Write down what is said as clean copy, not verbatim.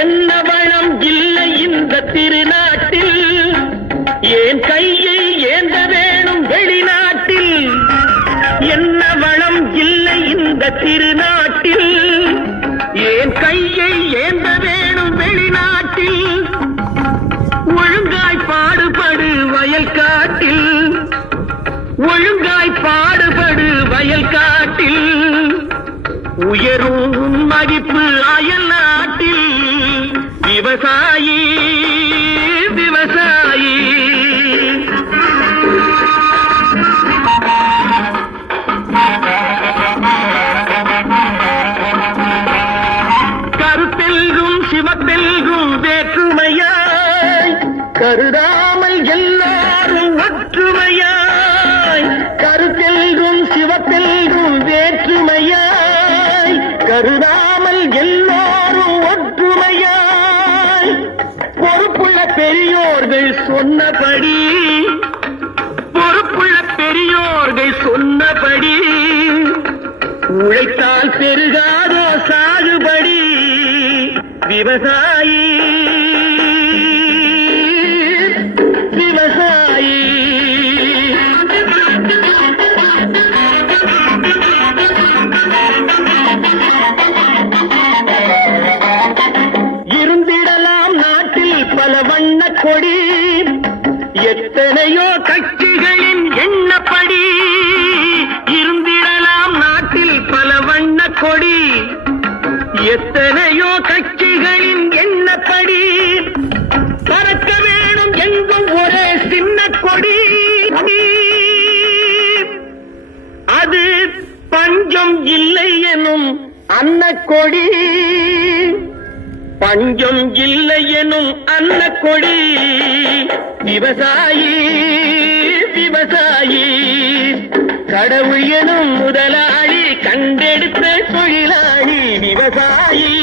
என்ன வளம் இல்லை இந்த திருநாட்டில், ஏன் கையை ஏந்த வேணும் வெளிநாட்டில். என்ன வளம் இல்லை இந்த திருநாட்டில், ஏன் கையை ஏந்த வேணும் வெளிநாட்டில். ஒழுங்காய் பாடுபடு வயல் காட்டில், ஒழுங்காய் பாடுபடு வயல் காட்டில். உயரும் மதிப்பு அயல் நாட்டில். விவசாயி விவசாயி கருத்தெல்கும் சிவத்தெல்கும் வேற்றுமையாய் கருதாமல் எல்லாரும் ஒற்றுமையாய். கருத்தெல்கும் சிவத்தெல்கும் வேற்றுமையாய் கருதாமல் எல்லாரும் ஒற்றுமையாய். பொறுப்புள்ள பெரியோர்கள் சொன்னபடி, பொறுப்புள்ள பெரியோர்கள் சொன்னபடி. உழைத்தால் பெருகாதோ சாகுபடி. விவசாயி விவசாயி இருந்திடலாம் நாட்டில் பல வண்ண கொடி. எத்தனையோ கட்சிகளின் எண்ணப்படி. இருந்திடலாம் நாட்டில் பல வண்ண கொடி. எத்தனையோ கட்சிகளின் எண்ணப்படி. பறக்க வேணும் எங்கும் ஒரே சின்ன கொடி. அது பஞ்சம் இல்லை எனும் அன்னக்கொடி. பஞ்சம் இல்லை எனும் அன்னக்கொடி. விவசாயி விவசாயி கடவுள் எனும் முதலாளி கண்டெடுத்த தொழிலாளி. விவசாயி